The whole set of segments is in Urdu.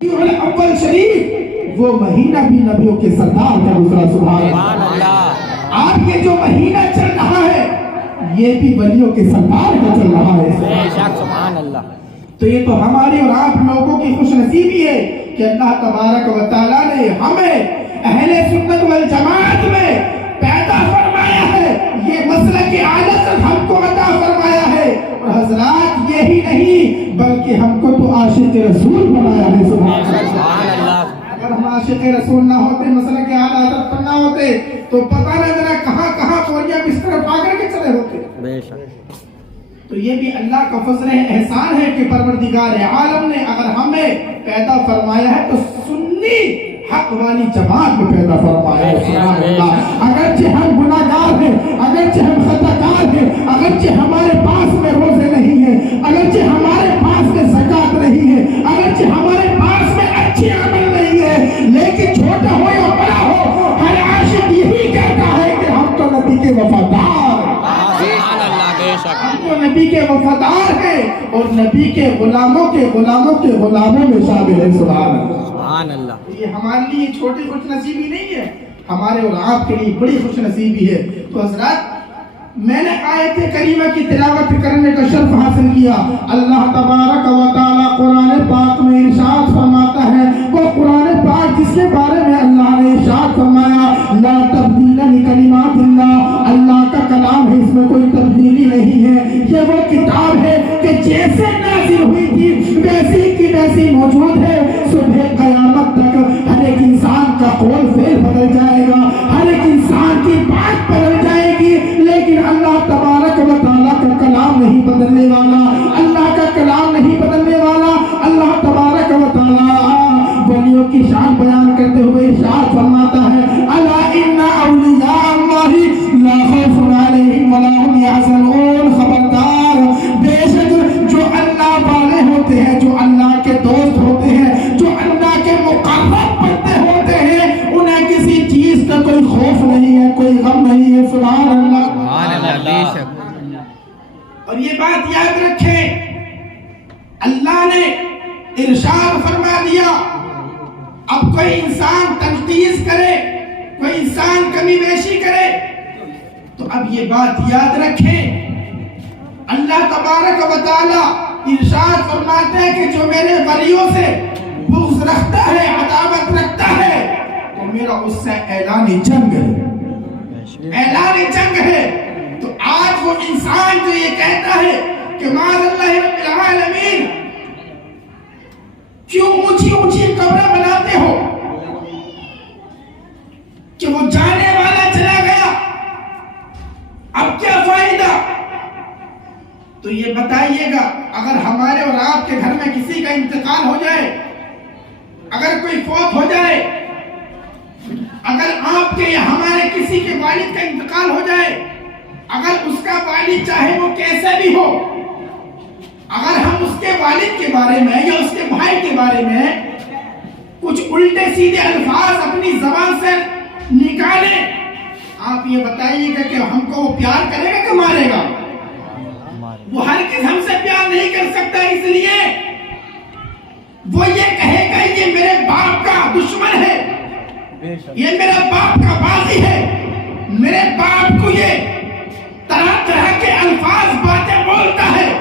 اول شریف وہ مہینہ بھی نبیوں کے سردار کا گزرا، سبحان اللہ۔ آپ یہ جو مہینہ چل رہا ہے یہ بھی ولیوں کے سردار کا چل رہا ہے، سبحان اللہ۔ تو یہ تو ہماری اور آپ لوگوں کی خوش نصیبی ہے کہ اللہ تبارک و تعالیٰ نے ہمیں اہل سنت والجماعت میں پیدا فرمایا ہے، یہ مسلک اعلیٰ ہم کو عطا فرمایا ہے۔ اور حضرات یہی نہیں بلکہ ہم کو تو عاشق رسول بنایا ہے، سبحان اللہ۔ اگر ہم عاشق رسول نہ ہوتے، مسلک اعلیٰ حضرت پر نہ ہوتے تو پتہ نہ ذرا کہاں کہاں بوریا بستر پا کر کے چلے ہوتے۔ تو یہ بھی اللہ کا فضل ہے، احسان ہے کہ پروردگار عالم نے اگر ہمیں پیدا فرمایا ہے تو سنی حق والی جماعت میں پیدا فرمایا ہے، سبحان اللہ۔ اگرچہ ہم گناہگار ہیں، اگرچہ ہم خطاکار ہیں، اگرچہ ہمارے پاس میں روزے نہیں ہیں، اگرچہ ہمارے پاس میں زکوٰۃ نہیں ہے، اگرچہ ہمارے پاس میں اچھے عمل نہیں ہے، لیکن چھوٹا ہو یا بڑا ہو ہر عاشق یہی کہتا ہے کہ ہم تو نبی کے وفادار، ہم تو نبی کے وفادار ہیں اور نبی کے غلاموں کے غلاموں میں شامل ہیں، سبحان اللہ۔ یہ ہمارے لیے چھوٹی خوش نصیبی نہیں ہے، ہمارے اور آپ کے لیے بڑی خوش نصیبی ہے۔ تو حضرات میں نے آیت کریمہ کی تلاوت کرنے کا شرف حاصل کیا۔ اللہ تبارک و تعالی قرآن پاک میں ارشاد فرماتا ہے، وہ قرآن پاک جس کے بارے میں اللہ نے ارشاد فرمایا لا تبدیل لکلمات اللہ، اللہ کا کلام ہے، اس میں کوئی تبدیلی نہیں ہے۔ یہ وہ کتاب ہے کہ جیسے نازل ہوئی تھی ویسی کی ویسی موجود ہے، صبح قیامت تک ہر ایک انسان کا قول فعل بدل جائے گا، ہر ایک انسان کی بات بدل جائے گی، لیکن اللہ تبارک و تعالیٰ کا کلام نہیں بدلنے والا، اللہ کا کلام نہیں بدلنے والا۔ اللہ تبارک و تعالیٰ ولیوں کی شان بیان کرتے ہوئے ارشاد فرماتا ہے الا ان اولیاء اللہ لا خوف علیہم ولا هم یحزنون، خبردار بے شک جو اللہ والے ہوتے ہیں، جو اللہ کے دوست ہوتے ہیں، جو اللہ کے مقرب بندے ہوتے ہیں، انہیں کسی چیز کا کوئی خوف نہیں ہے، کوئی غم نہیں ہے، سبحان اللہ۔ اور یہ بات یاد رکھیں، اللہ نے ارشاد فرما دیا، اب کوئی انسان تنقیص کرے، کوئی انسان کمی بیشی کرے تو اب یہ بات یاد رکھیں، اللہ تبارک و تعالی ارشاد فرماتے ہیں کہ جو میرے ولیوں سے بغض رکھتا ہے، عداوت رکھتا ہے تو میرا اس سے اعلان جنگ ہے، اعلان جنگ ہے۔ تو آج وہ انسان جو یہ کہتا ہے کہ معاذ اللہ رب العالمین کیوں اونچی اونچی قبریں بناتے ہو، کہ وہ جانے والا چلا گیا اب کیا فائدہ؟ تو یہ بتائیے گا اگر ہمارے اور آپ کے گھر میں کسی کا انتقال ہو جائے، اگر کوئی فوت ہو جائے، اگر آپ کے یا ہمارے کسی کے والد کا انتقال ہو جائے، اگر اس کا والد چاہے وہ کیسے بھی ہو، اگر ہم اس کے والد کے بارے میں یا اس کے بھائی کے بارے میں کچھ الٹے سیدھے الفاظ اپنی زبان سے نکالیں، آپ یہ بتائیے گا کہ ہم کو وہ پیار کرے گا کہ مارے گا؟ وہ ہرگز ہم سے پیار نہیں کر سکتا، اس لیے وہ یہ کہے گا یہ میرے باپ کا دشمن ہے، یہ میرا باپ کا باغی ہے، میرے باپ کو یہ طرح طرح کے الفاظ باتیں بولتا ہے،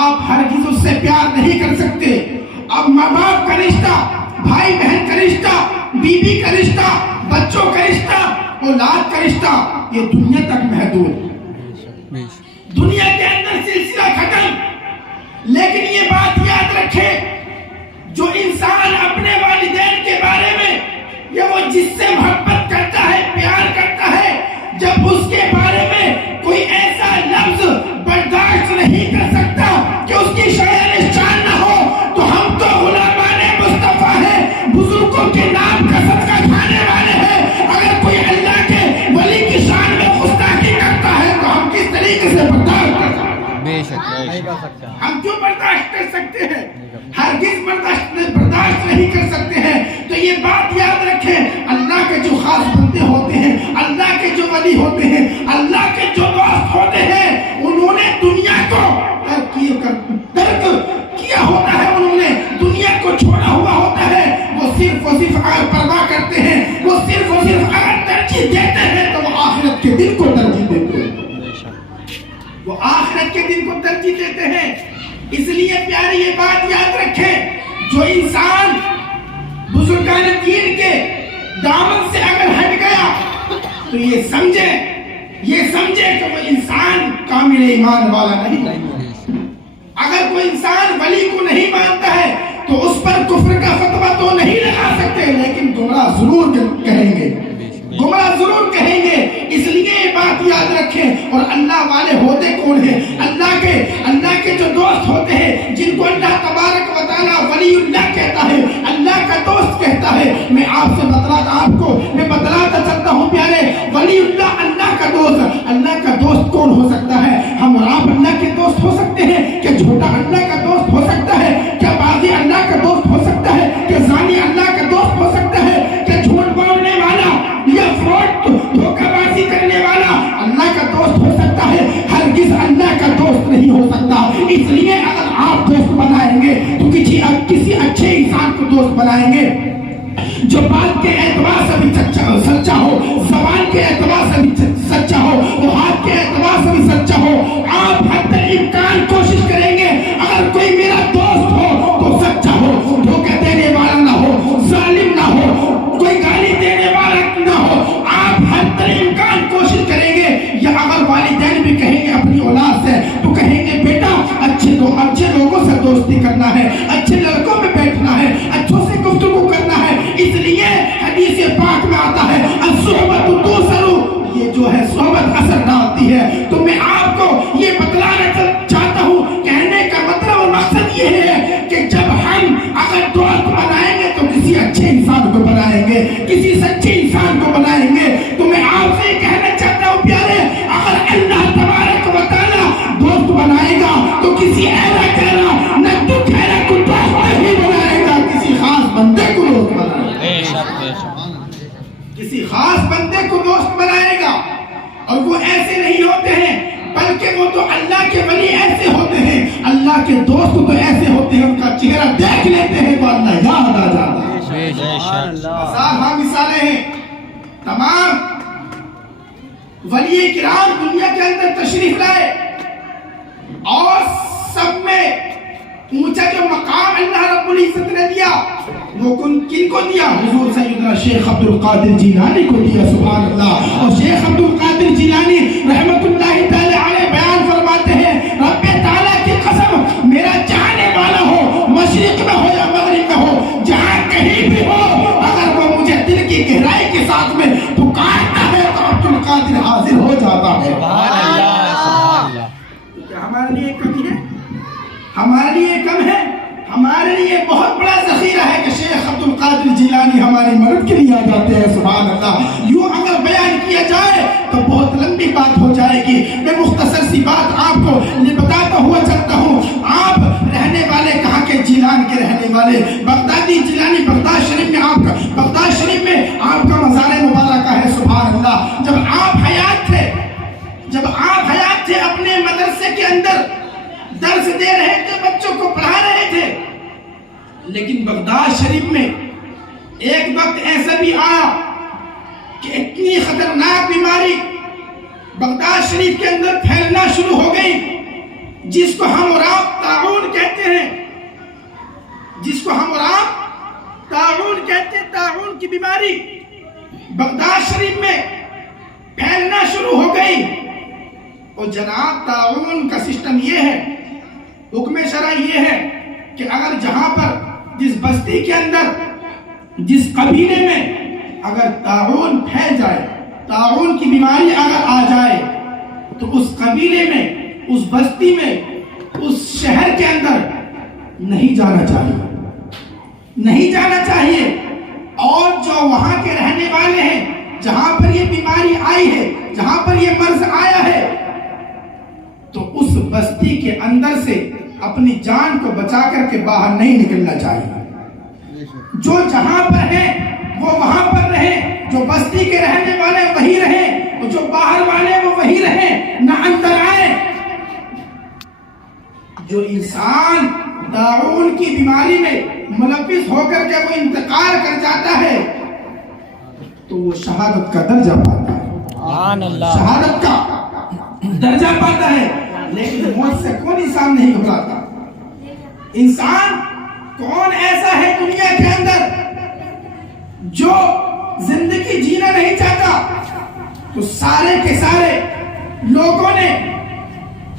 آپ ہرگز اس سے پیار نہیں کر سکتے۔ اب ماں باپ کا رشتہ، بھائی بہن کا رشتہ، بیوی کا رشتہ، بچوں کا رشتہ، اولاد کا رشتہ، یہ دنیا تک محدود ہے، دنیا کے اندر سلسلہ ختم۔ لیکن یہ بات یاد رکھے، جو انسان اپنے والدین کے بارے میں یا وہ جس سے محبت کرتا ہے، پیار کرتا ہے، جب اس کے بارے میں کوئی ایسا لفظ برداشت نہیں کر سکتا کہ اس کی شان نہ ہو، تو ہم تو غلامان مصطفیٰ ہیں، بزرگوں کے نام کا صدقہ کھانے والے ہیں۔ اگر کوئی اللہ کے ولی کی شان میں گستاخی کرتا ہے تو ہم کس طریقے سے برداشت کر سکتے ہیں؟ ہم کیوں برداشت کر سکتے ہیں؟ ہرگز برداشت نہیں کر سکتے ہیں۔ تو یہ بات یاد رکھیں، اللہ کے جو خاص بندے ہوتے ہیں، اللہ کے جو ولی ہوتے ہیں، اللہ کے جو دوست ہوتے ہیں، انہوں نے دنیا کو ترک کیا ہوتا ہے، انہوں نے دنیا کو چھوڑا ہوا اور صرف اگر پرواہ کرتے ہیں، وہ صرف اور صرف اگر ترجیح دیتے ہیں تو وہ آخرت کے دن کو ترجیح دیتے ہیں، وہ آخرت کے دن کو ترجیح دیتے ہیں۔ اس لیے پیاری یہ بات یاد رکھیں، جو انسان بزرگان دین کے دامن سے اگر ہٹ گیا تو یہ سمجھے کہ وہ انسان کامل ایمان والا نہیں ہے۔ اگر کوئی انسان ولی کو نہیں مانتا ہے تو اس پر کفر کا فتویٰ تو نہیں لگا سکتے، لیکن گمراہ ضرور کہیں گے، گمراہ ضرور کہیں گے۔ اس لیے یہ بات یاد رکھیں۔ اور اللہ والے ہوتے کون ہیں؟ اللہ کے جو دوست ہوتے ہیں، جن کو اللہ تبارک و تعالیٰ ولی اللہ کہتا ہے، اللہ کا دوست کہتا ہے۔ میں بتلاتا چلتا ہوں پیارے، ولی اللہ کا دوست، اللہ کا دوست کون ہو سکتا ہے؟ ہم اور آپ اللہ کے دوست ہو سکتے ہیں؟ کیا جھوٹا اللہ کا دوست ہو سکتا ہے؟ کیا باغی اللہ کا دوست ہو سکتا ہے؟ کیا زانی اللہ کا دوست ہو سکتا ہے؟ کیا جھوٹ بولنے والا یا فراڈ دھوکہ بازی کرنے والا اللہ کا دوست ہو سکتا ہے؟ ہرگز اللہ کا دوست نہیں ہو سکتا۔ اس لیے اگر آپ دوست بنائیں گے تو کسی اچھے انسان کو دوست بنائیں گے جو بات کے اعتبار سے بھی سچا ہو، زبان کے اعتبار سے بھی سچا ہو، وہ ہاتھ کے اعتبار سے بھی سچا ہو۔ آپ حد امکان کوشش کریں گے اگر کوئی میرا دوست ہو تو سچا ہو، دھوکہ دینے والا نہ ہو، ظالم نہ ہو، کوئی گالی دینے والا نہ ہو۔ آپ حد امکان کوشش کریں گے، یا اگر والدین بھی کہیں گے اپنی اولاد سے تو کہیں گے بیٹا اچھے لوگوں سے دوستی کرنا ہے، اچھے لڑکوں میں بیٹھنا ہے، اچھوں سے گفتگو کرنا ہے۔ اس لیے حدیث پاک میں آتا ہے الصحبۃ تؤثر، یہ جو ہے صحبت اثر ڈالتی ہے۔ تو میں آپ کو یہ بتلانا چاہتا ہوں، کہنے کا مطلب اور مقصد یہ ہے کہ جب ہم اگر دوست بنائیں گے تو کسی اچھے انسان کو بنائیں گے، کسی سچے انسان کو بنائیں گے۔ تو میں آپ سے کہنا چاہتا ہوں پیارے، اگر اللہ تبارک و تعالیٰ دوست بنائے گا تو کسی ایرا کہنا نہ تو کہنا کو دوست نہیں بنائے گا، کسی خاص بندے کو دوست بنائے گا، کسی خاص بندے کو دوست بنائے گا۔ اور وہ ایسے نہیں ہوتے ہیں، بلکہ وہ تو اللہ کے ولی ایسے ہوتے ہیں، اللہ کے دوست تو ایسے ہوتے ہیں، ان کا چہرہ دیکھ لیتے ہیں تو اللہ یاد آ جاتا ہے۔ ہاں مثالیں ہیں، تمام ولی کرام دنیا کے اندر تشریف لائے اور سب میں اونچا جو مقام اللہ رب العزت نے دیا وہ کن کو دیا؟ حضور سیدنا شیخ عبد القادر جیلانی کو دیا، سبحان اللہ۔ اور شیخ عبد القادر جیلانی رحمت اللہ تعالی علیہ بیان فرماتے ہیں، رب تعالیٰ کی قسم، میرا چاہنے والا ہو مشرق میں ہو یا مغرب میں ہو، جہاں کہیں بھی ہو، اگر وہ مجھے دل کی گہرائی کے ساتھ میں پکارتا ہے تو عبد القادر حاضر ہو جاتا ہے۔ کیا ہمارے لیے کمی ہے؟ ہمارے لیے کم ہے؟ ہمارے لیے بہت بڑا ذخیرہ ہے کہ شیخ عبد القادر جیلانی ہماری مدد کے لیے آ جاتے ہیں، سبحان اللہ۔ یوں اگر بیان کیا جائے تو بہت لمبی بات ہو جائے گی، میں مختصر سی بات آپ کو بتاتا ہوا چلتا ہوں۔ آپ رہنے والے کہاں کے؟ جیلان کے رہنے والے، بغدادی جیلانی، بغداد شریف میں آپ کا مزار مبارکہ ہے، سبحان اللہ۔ جب آپ حیات تھے اپنے مدرسے کے اندر درس دے رہے تھے، بچوں کو پڑھا رہے تھے، لیکن بغداد شریف میں ایک وقت ایسا بھی آیا کہ اتنی خطرناک بیماری بغداد شریف کے اندر پھیلنا شروع ہو گئی، جس کو ہم اور آپ طاعون کہتے ہیں، طاعون کی بیماری بغداد شریف میں پھیلنا شروع ہو گئی۔ اور جناب طاعون کا سسٹم یہ ہے، حکم شرعی یہ ہے کہ اگر جہاں پر جس بستی کے اندر جس قبیلے میں اگر طاعون پھیل جائے، طاعون کی بیماری اگر آ جائے تو اس قبیلے میں، اس بستی میں، اس شہر کے اندر نہیں جانا چاہیے۔ اور جو وہاں کے رہنے والے ہیں، جہاں پر یہ بیماری آئی ہے، جہاں پر یہ مرض آیا ہے، تو اس بستی کے اندر سے اپنی جان کو بچا کر کے باہر نہیں نکلنا چاہیے۔ جو جہاں پر ہے وہ وہاں پر رہے، جو بستی کے رہنے والے وہی رہے، اور جو باہر والے وہ وہی رہے، نہ اندر آئے۔ جو انسان داعون کی بیماری میں ملوث ہو کر کے وہ انتقال کر جاتا ہے تو وہ شہادت کا درجہ پاتا ہے، شہادت کا درجہ پاتا ہے، لیکن موت سے کون انسان نہیں گھبراتا؟ انسان کون ایسا ہے دنیا کے اندر جو زندگی جینا نہیں چاہتا؟ تو سارے کے سارے لوگوں نے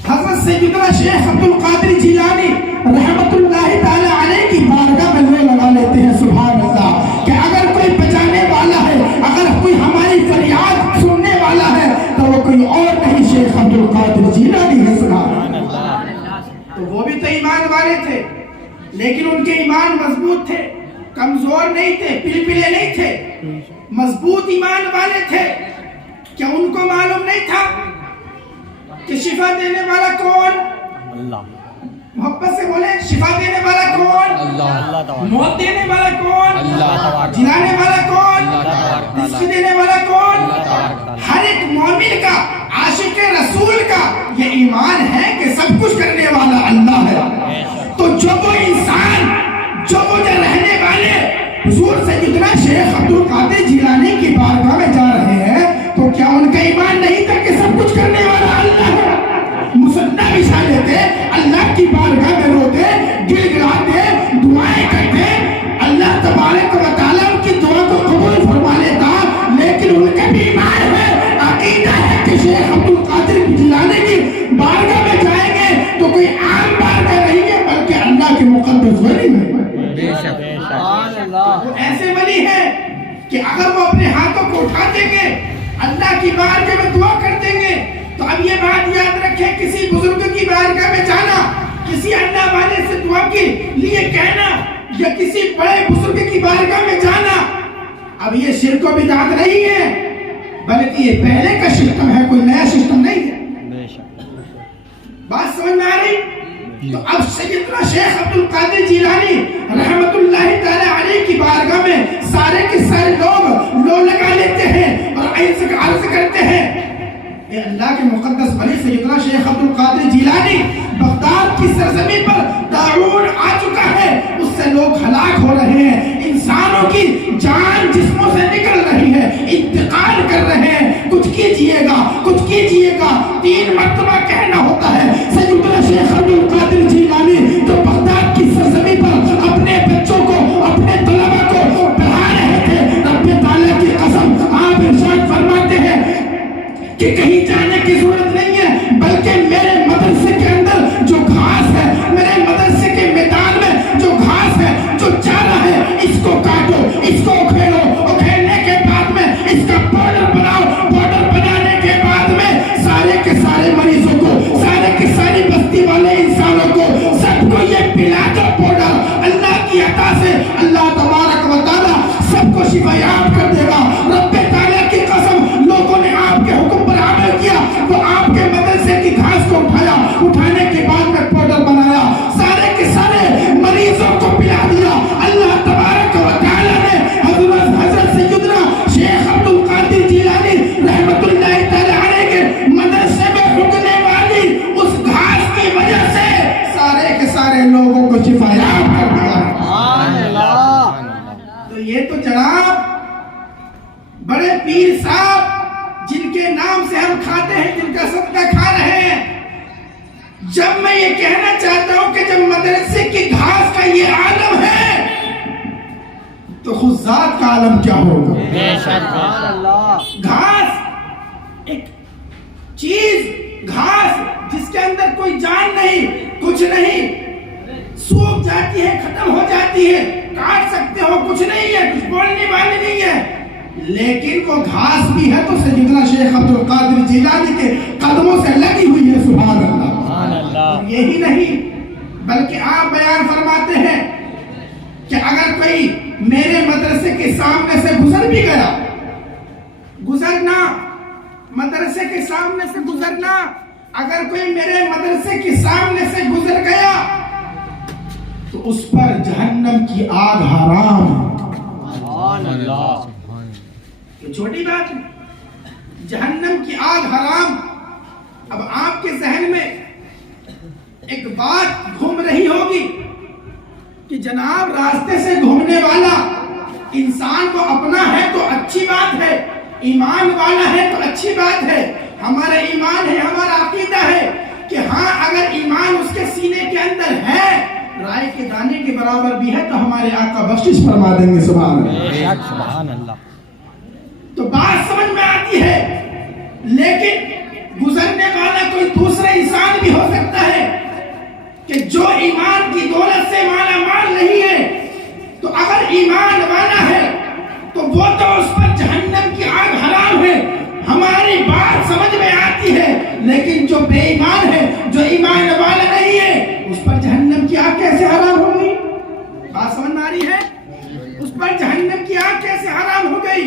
حضرت سیدنا شیخ عبد القادر جیلانی رحمت اللہ تعالی علیہ کی بارگاہ میں لو لگا لیتے ہیں سبحان اللہ، کہ اگر کوئی بچانے والا ہے، اگر کوئی ہماری فریاد سننے والا ہے تو وہ کوئی اور نہیں، شیخ عبد القادر جیلانی ہے سبحان اللہ۔ تو وہ بھی تو ایمان والے تھے، لیکن ان کے ایمان مضبوط تھے، کمزور نہیں تھے، پلپلے نہیں تھے، مضبوط ایمان والے تھے۔ کیا ان کو معلوم نہیں تھا کہ شفا دینے والا کون؟ اللہ۔ محبت سے بولیں، شفا دینے والا کون؟ اللہ۔ موت دینے والا کون؟ اللہ۔ جلانے والا کون؟ رزق دینے والا کون؟ ہر ایک مومن کا، عاشق رسول کا یہ ایمان ہے کہ سب کچھ کرنے والا اللہ ہے۔ تو جو وہ انسان، جو وہ رہنے والے حضور سیدنا شیخ عبد القادر جیلانی کی بارگاہ میں جا رہے ہیں تو کیا ان کا ایمان نہیں تھا کہ سب کچھ کرنے والا اللہ ہے؟ مصدع بچھا لیتے، اللہ کی بارگاہ میں روتے، گڑ گڑاتے، دعائیں کرتے، اللہ تبارک و تعالیٰ ان کی دعا کو قبول فرما لیتا، لیکن ان کا بھی ایمان ہے، عقیدہ ہے کہ شیخ عبد القادر جیلانی کی بارگاہ میں جائیں گے تو کوئی عام بارگاہ نہیں ہے بلکہ اللہ کے مقدس ولی ہے۔ وہ ایسے ولی ہیں کہ اگر وہ اپنے ہاتھوں کو اٹھا دیں گے، اللہ کی بارگاہ میں دعا کر دیں گے، تو اب یہ بات یاد رکھیں، کسی بزرگ کی بارگاہ میں جانا، کسی اللہ والے سے دعا کے لیے کہنا، یا کسی بڑے بزرگ کی بارگاہ میں جانا، اب یہ شرک و بدعت نہیں ہے بلکہ یہ پہلے کا سسٹم ہے، کوئی نیا سسٹم نہیں ہے۔ بات سمجھ میں آ رہی؟ تو اب سیدنا شیخ عبد القادر جیلانی رحمت اللہ تعالی علیہ کی بارگاہ میں سارے کے سارے لوگ لو لگا لیتے ہیں اور عرض کرتے ہیں، اے اللہ کے مقدس ولی سیدنا شیخ عبد القادر جیلانی، بغداد کی سرزمین پر طاعون آ چکا ہے، اس سے لوگ ہلاک ہو رہے ہیں، انسانوں کی جان جسموں سے نکل رہی ہے، انتقال کر رہے ہیں، کچھ کیجئے گا، کچھ کیجئے گا، 3 مرتبہ کہنا ہوتا ہے۔ سیدنا شیخ عبد القادر جیلانی جو بغداد کی سرزمین پر اپنے بچوں کو، اپنے طلبہ کو پڑھا رہے تھے، رب تعالیٰ کی قسم آپ ارشاد فرماتے ہیں کہ کہیں جانے کی ضرورت نہیں ہے، بلکہ میرے مدرسے کے اندر جو گھاس ہے، میرے مدرسے کے میدان میں جو گھاس ہے، جو چارہ ہے، اس کو کاٹو، اس کو اکھیڑو، اکھیڑنے کے بعد میں اس کا پاؤڈر بناؤ، پاؤڈر بنانے کے بعد میں سارے کے سارے مریضوں کو، سارے کے ساری بستی والے انسانوں کو، سب کو یہ پلا دو پاؤڈر، اللہ کی عطا سے اللہ تبارک و تعالیٰ سب کو شفا یاب کر دے گا۔ رب تعالیٰ کی قسم، لوگوں نے آپ کے حکم پر عمل کیا، تو آپ کے مدرسے کی گھاس کو اٹھایا، اٹھانے کے بعد میں پاؤڈر بنایا، سارے کے سارے مریضوں کو پلا دیا۔ اللہ تبارک و تعالیٰ نے حضرت سیدنا شیخ عبد القادر جیلانی رحمت اللہ تعالی علیہ کے مدرسے میں اگنے والی اس گھاس کی وجہ سے سارے کے سارے لوگوں کو شفا یاب کر دیا۔ تو یہ تو جناب بڑے پیر صاحب جن کے نام سے ہم کھاتے ہیں، جن کا صدقہ کھا رہے ہیں، جب میں یہ کہنا چاہتا ہوں کہ جب مدرسے کی گھاس کا یہ عالم ہے تو خود ذات کا عالم کیا ہوگا؟ گھاس ایک چیز، گھاس جس کے اندر کوئی جان نہیں، کچھ نہیں، سوکھ جاتی ہے، ختم ہو جاتی ہے، کاٹ سکتے ہو، کچھ نہیں ہے، کچھ بولنے والی نہیں ہے، لیکن وہ گھاس بھی ہے تو سیدنا شیخ عبد القادر جیلانی کے قدموں سے لگی ہوئی ہے سبحان اللہ۔ اور یہی نہیں بلکہ آپ بیان فرماتے ہیں کہ اگر کوئی میرے مدرسے کے سامنے سے گزر بھی گیا، گزرنا، مدرسے کے سامنے سے گزرنا، اگر کوئی میرے مدرسے کے سامنے سے گزر گیا تو اس پر جہنم کی آگ حرام ہے۔ سبحان اللہ، یہ چھوٹی بات ہے، جہنم کی آگ حرام۔ اب آپ کے ذہن میں ایک بات گھوم رہی ہوگی کہ جناب راستے سے گھومنے والا انسان کو اپنا ہے تو اچھی بات ہے، ایمان والا ہے تو اچھی بات ہے، ہمارا ایمان ہے، ہمارا عقیدہ ہے کہ ہاں اگر ایمان اس کے سینے کے اندر ہے، رائے کے دانے کے برابر بھی ہے، تو ہمارے آقا بخشش فرما دیں گے۔ سبحان اللہ۔ تو بات سمجھ میں آتی ہے، لیکن گزرنے والا کوئی دوسرا انسان بھی ہو سکتا ہے کہ جو ایمان کی دولت سے مالا مال نہیں ہے، تو اگر ایمان والا ہے تو وہ تو اس پر جہنم کی آگ حرام ہے، ہماری بات سمجھ میں آتی ہے، لیکن جو بے ایمان ہے، جو ایمان والا نہیں ہے، اس پر جہنم کی آگ کیسے حرام ہو گئی؟ بات سمجھ میں آ رہی ہے؟ اس پر جہنم کی آگ کیسے حرام ہو گئی؟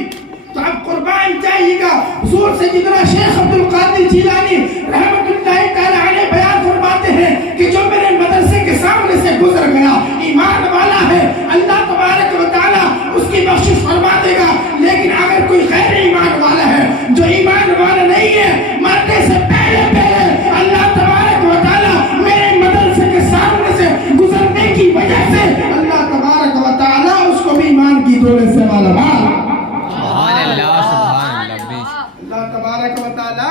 تو اب قربان چاہیے گا، حضور سیدنا شیخ عبد القادر جیلانی رحمۃ اللہ تعالی علیہ بیان فرماتے ہیں کہ جو میرے مدرسے کے سامنے سے گزر گیا ایمان والا ہے، اللہ تبارک و تعالی اس کی بخشش فرما دے گا، لیکن اگر کوئی غیر ایمان والا ہے، جو ایمان والا نہیں ہے، مرنے سے پہلے اللہ تبارک و تعالی میرے مدرسے کے سامنے سے گزرنے کی وجہ سے اللہ تبارک و تعالی اس کو بھی ایمان کی دولت سے مالا مال، اللہ تبارک و تعالی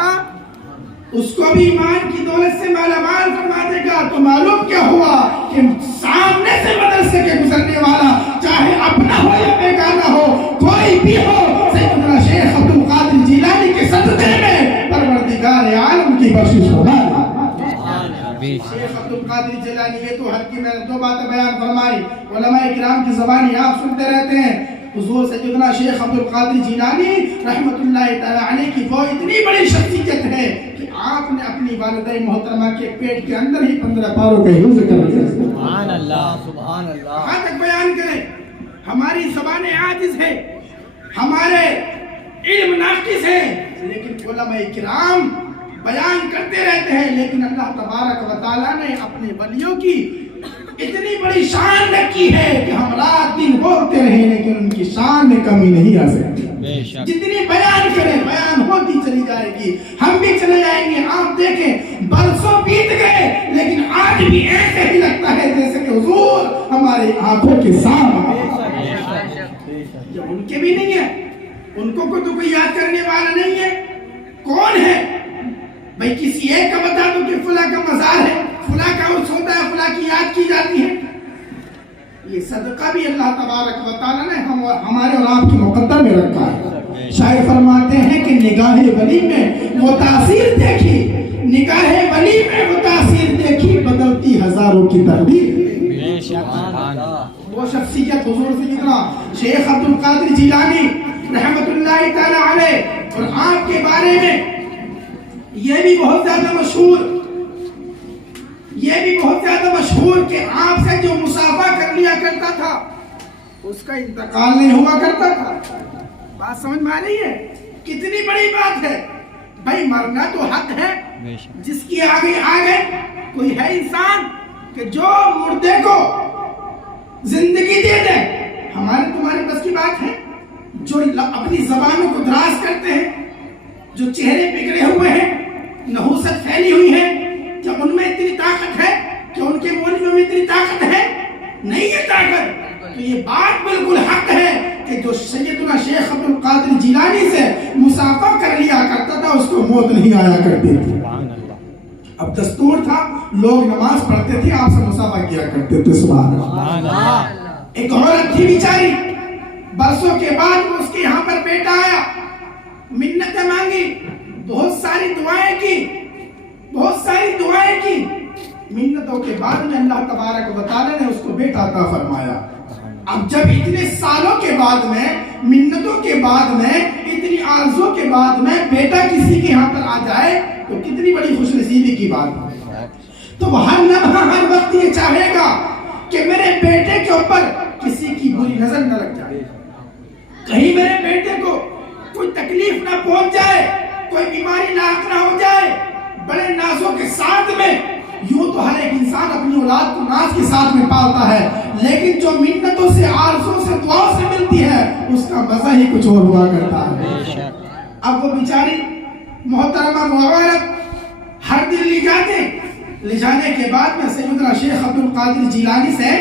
اس کو بھی ایمان کی دولت سے مالا مال فرما دے گا۔ تو معلوم کیا ہوا کہ سامنے سے مدرسے کے گزرنے والا چاہے اپنا ہو یا بیگانہ ہو، کوئی بھی ہو، سیدنا شیخ عبد القادر جیلانی کے صدقے میں پروردگار عالم کی بخشش ہوگا۔ شیخ عبد القادر جیلانی، یہ تو ہر کی میں نے دو باتیں بیان فرمائی، علماء کرام کی زبانی آپ سنتے رہتے ہیں۔ حضور سیدنا شیخ عبد القادر جیلانی رحمۃ اللہ تعالی علیہ کی وہ اتنی بڑی شخصیت ہے کہ آپ نے اپنی والدہ محترمہ کے پیٹ کے اندر ہی 15 پاروں کا حفظ کر دیا۔ سبحان اللہ، سبحان اللہ۔ کہاں تک بیان کریں؟ ہماری زبانیں عاجز ہے، ہمارے علم ناقص ہے، لیکن علماء کرام بیان کرتے رہتے ہیں، لیکن اللہ تبارک و تعالیٰ نے اپنے ولیوں کی اتنی بڑی شان رکھی ہے کہ ہم رات دن بولتے رہیں لیکن ان کی شان میں کمی نہیں آ سکتی۔ جتنی بیان کریں بیان ہوتی چلی جائے گی، ہم بھی چلے جائیں گے۔ آپ دیکھیں برسوں بیت گئے لیکن آج بھی ایسے ہی لگتا ہے جیسے کہ حضور ہماری آنکھوں کے سامنے۔ جب ان کے بھی نہیں ہے، ان کو تو کوئی یاد کرنے والا نہیں ہے، کون ہے بھئی؟ کسی ایک کا بتا دو کہ فلاں کا مزار ہے، فلاں کا عرس ہوتا ہے، فلاں کی یاد کی جاتی ہے۔ یہ صدقہ بھی اللہ تبارک و تعالیٰ نے ہمارے اور آپ کے مقدر میں رکھا ہے۔ شاعر فرماتے ہیں کہ نگاہ ولی میں وہ تاثیر دیکھی، نگاہ ولی میں وہ تاثیر دیکھی، بدلتی ہزاروں کی تقدیر۔ وہ شخصیت حضور سیدنا شیخ عبد القادر جیلانی رحمۃ اللہ تعالی علیہ، اور آپ کے بارے میں یہ بھی بہت زیادہ مشہور کہ آپ سے جو مصافحہ کر لیا کرتا تھا اس کا انتقال نہیں ہوا کرتا تھا۔ بات سمجھ میں آ رہی ہے؟ کتنی بڑی بات ہے بھائی، مرنا تو حق ہے، جس کی آگے کوئی ہے انسان کہ جو مردے کو زندگی دے دے؟ ہمارے تمہارے بس کی بات ہے؟ جو اپنی زبانوں کو دراز کرتے ہیں، جو چہرے بگڑے ہوئے ہیں، نحوست پھیلی ہوئی ہے، کیا ان میں اتنی طاقت ہے؟ کیا ان کے مولویوں میں اتنی طاقت ہے؟ نہیں ہے طاقت۔ تو یہ بات بالکل حق ہے کہ جو سیدنا شیخ عبد القادر جیلانی سے مصافحہ کر لیا کرتا تھا اس کو موت نہیں آیا کرتی تھی۔ اب دستور تھا، لوگ نماز پڑھتے تھے، آپ سے مصافحہ کیا کرتے تھے۔ سبحان اللہ۔ ایک عورت تھی بیچاری، برسوں کے بعد اس کے یہاں پر بیٹا آیا، منتیں مانگی، بہت ساری دعائیں کی، منتوں کے بعد میں اللہ تبارک و تعالیٰ نے اس کو بیٹا عطا فرمایا۔ اب جب اتنے سالوں کے بعد میں، منتوں کے بعد میں، اتنی آرزوں کے بعد میں بیٹا کسی کے یہاں پر آ جائے تو کتنی بڑی خوش نصیبی کی بات ہے۔ تو وہ ہر لمحہ ہر وقت یہ چاہے گا کہ میرے بیٹے کے اوپر کسی کی بری نظر نہ لگ جائے، کہیں میرے بیٹے کو کوئی تکلیف نہ پہنچ جائے، کوئی بیماری لاحق نہ ہو جائے۔ بڑے نازوں کے ساتھ میں، یوں تو ہر ایک انسان اپنی اولاد کو ناز کے ساتھ میں پالتا ہے، لیکن جو منتوں سے، آرزوں سے، دعاؤں سے ملتی ہے اس کا مزہ ہی کچھ اور ہوا کرتا ہے۔ اب وہ بیچاری محترمہ معورت ہر دن لی جاتے، لے جانے کے بعد میں سیدنا شیخ عبد القادر جیلانی سے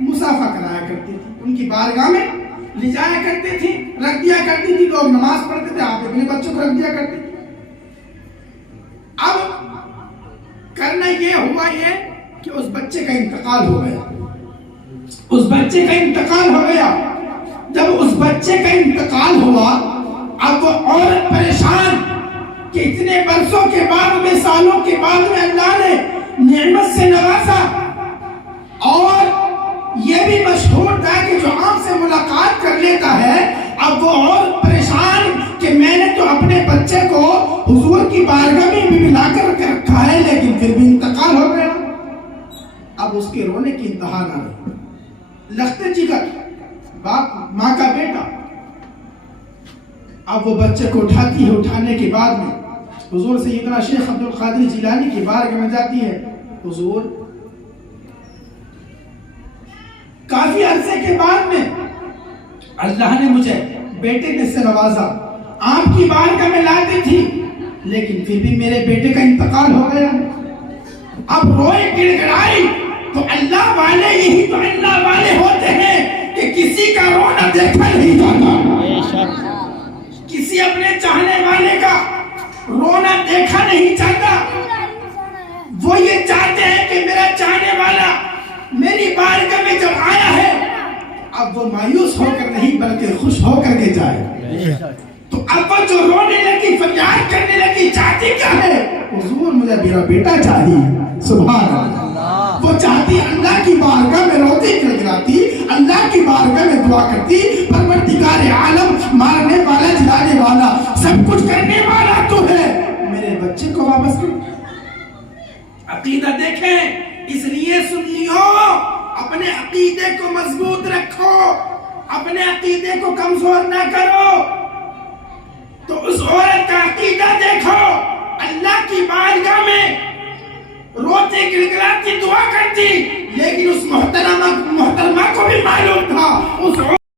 مصافحہ کرایا کرتی تھی، ان کی بارگاہ میں لے جایا کرتے تھی، رکھ دیا کرتی تھی، لوگ نماز پڑھتے تھے، آپ اپنے بچوں کو رکھ دیا کرتے تھے۔ اب کرنا یہ ہوا کہ اس بچے کا انتقال ہو گیا، اس بچے کا انتقال ہو گیا۔ جب اس بچے کا انتقال ہوا، اب وہ عورت پریشان کہ اتنے برسوں کے بعد میں، سالوں کے بعد میں اللہ نے نعمت سے نوازا، اور یہ بھی مشہور تھا کہ جو آپ سے ملاقات کر لیتا ہے، اب وہ عورت پریشان کہ میں نے تو اپنے بچے کو حضور کی بارگاہ میں بھی ملا کر رکھا ہے، لیکن پھر بھی انتقال ہو گیا۔ اب اس کے رونے کی انتہا نہ رہی، لخت جگر، باپ ماں کا بیٹا۔ اب وہ بچے کو اٹھاتی ہے، اٹھانے کے بعد میں حضور سیدنا شیخ عبد القادر جیلانی کی بارگاہ میں جاتی ہے۔ حضور، کافی عرصے کے بعد میں اللہ نے مجھے بیٹے سے نوازا، آپ کی بارگاہ میں لاتی تھی، لیکن پھر بھی میرے بیٹے کا انتقال ہو گیا۔ اب روئے گڑگڑائی تو اللہ والے، یہی تو اللہ والے ہوتے ہیں کہ کسی کا رونا دیکھا نہیں جاتا، کسی اپنے چاہنے والے کا رونا دیکھا نہیں جاتا۔ وہ یہ چاہتے ہیں کہ میرا چاہنے والا میری بارگاہ میں جب آیا ہے، اب وہ مایوس ہو کر نہیں بلکہ خوش ہو کر کے جائے۔ تو اب وہ جو رونے لگی، فریاد کرنے لگی، چاہتی کیا ہے؟ حضور، مجھے میرا بیٹا چاہیے۔ سبحان اللہ، وہ چاہتی اللہ کی بارگاہ میں روتی گڑگڑاتی، اللہ کی بارگاہ میں دعا کرتی، پروردگار عالم، مارنے والا، جلانے والا، سب کچھ کرنے والا تو ہے، میرے بچے کو واپس کر۔ عقیدہ دیکھیں، اس لیے سنیوں، اپنے عقیدے کو مضبوط رکھو، اپنے عقیدے کو کمزور نہ کرو۔ تو اس عورت کا عقیدہ دیکھو، اللہ کی بارگاہ میں روتی گڑگڑاتی دعا کرتی،